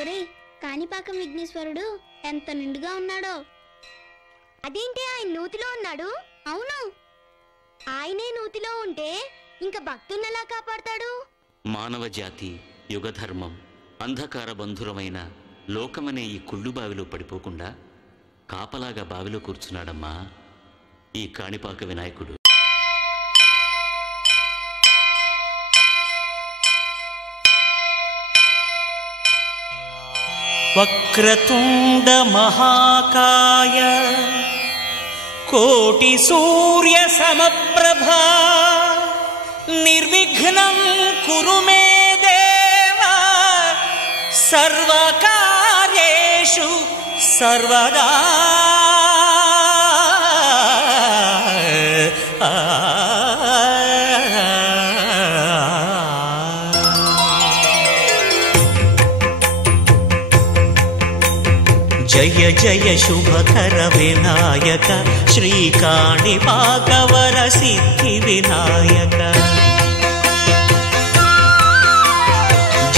ఒరేయ్, కాణిపాకం విఘ్నేశ్వరుడు ఎంత నిండుగా ఉన్నాడో. అదేంటి ఆయన నూతిలో ఉన్నాడు? అవును, ఆయనే నూతిలో ఉంటే ఇంకా భక్తున్నెలా కాపాడతాడు? మానవ జాతి యుగధర్మం అంధకార బంధురమైన లోకమనే ఈ కుళ్ళు బావిలో పడిపోకుండా కాపలాగా బావిలో కూర్చున్నాడమ్మా ఈ కాణిపాక వినాయకుడు. వక్రతుండ మహాకాయ కోటి సూర్య సమప్రభా నిర్విఘ్నం కురు మే దేవ సర్వకార్యేషు సర్వదా. జయ జయ శుభకర వినాయక శ్రీ కాణిపాకవర సిద్ధి వినాయక.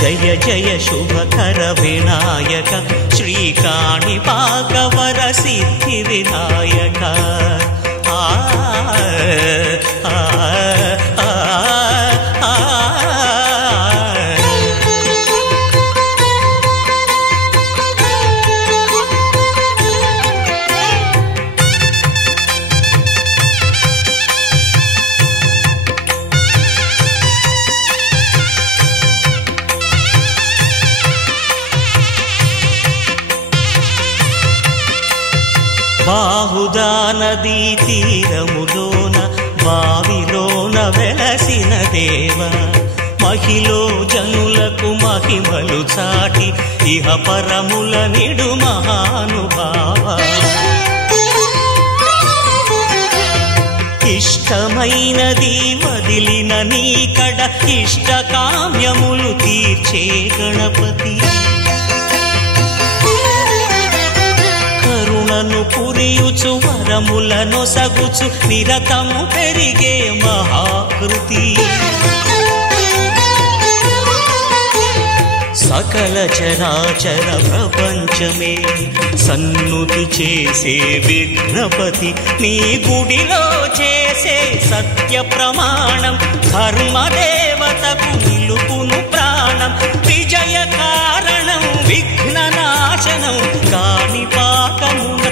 జయ జయ శుభకర వినాయక శ్రీ కాణిపాకవర సిద్ధి వినాయక. ఆ బాహుదా నదీ తీరములోన బావిలోన వెలసిన దేవ మహిలో జనులకు మహిమలు చాటి ఇహ పరముల నిడు మహానుభావ. ఇష్టమైనది వదిలిన నీకడ ఇష్ట కామ్యములు తీర్చే గణపతి. కరుణను పురియుచు వరములను సగుచు నిరతము పెరిగే మహాకృతి. సకల చరాచర ప్రపంచమే సన్నుతి చేసే విఘ్నపతి. నీ గుడిలో చేసే సత్య ప్రమాణం ధర్మదేవతకు నిలుపును ప్రాణం. విజయ కారణం విఘ్ననాశనం కాణిపాకమున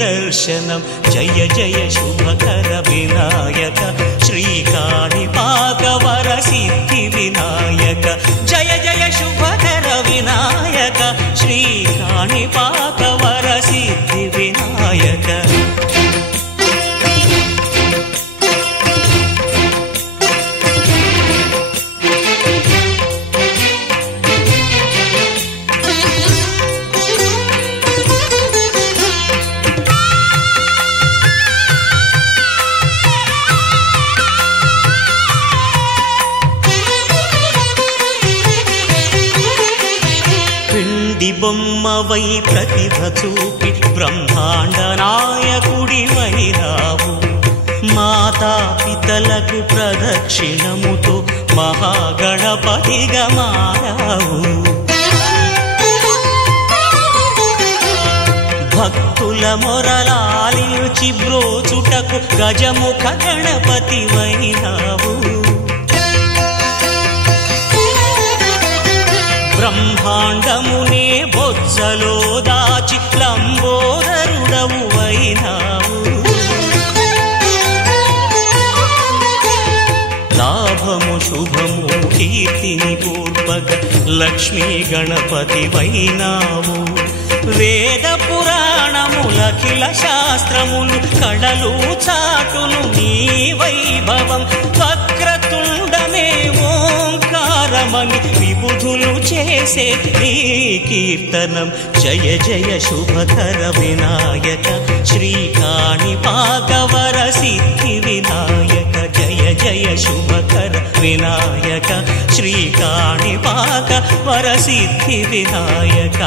దర్శనం. జయ జయ శుభకర వినాయక శ్రీ కాణిపాకవర సిద్ధి వినాయక. జయ జయ శుభకర వినాయక శ్రీ కాణిపాకవర సిద్ధి వినాయక. బొమ్మవై ప్రతిభ చూపి బ్రహ్మాండ నాయకుడివైనావు. మాతా పితలకు ప్రదక్షిణముతో మహాగణపతిగా మారావు. భక్తుల మొరలాలించి బ్రోచుటకు గజముఖ గణపతివైనావు. బ్రహ్మాండమునే బొజ్జలో దాచి లంబోదరుడవు అయినావు. లాభము శుభము కీర్తిని కూర్పగ లక్ష్మీ గణపతివైనావు. వేద పురాణములఖిల శాస్త్రములు కళలు చాటును నీ వైభవం. వక్రతుండమే ఓంకారమని విబుధులు చేసే నీ కీర్తనం. జయ జయ శుభకర వినాయక శ్రీ కాణిపాకవర సిద్ధి వినాయక. జయ జయ శుభకర వినాయక శ్రీ కాణిపాకవర సిద్ధి వినాయక.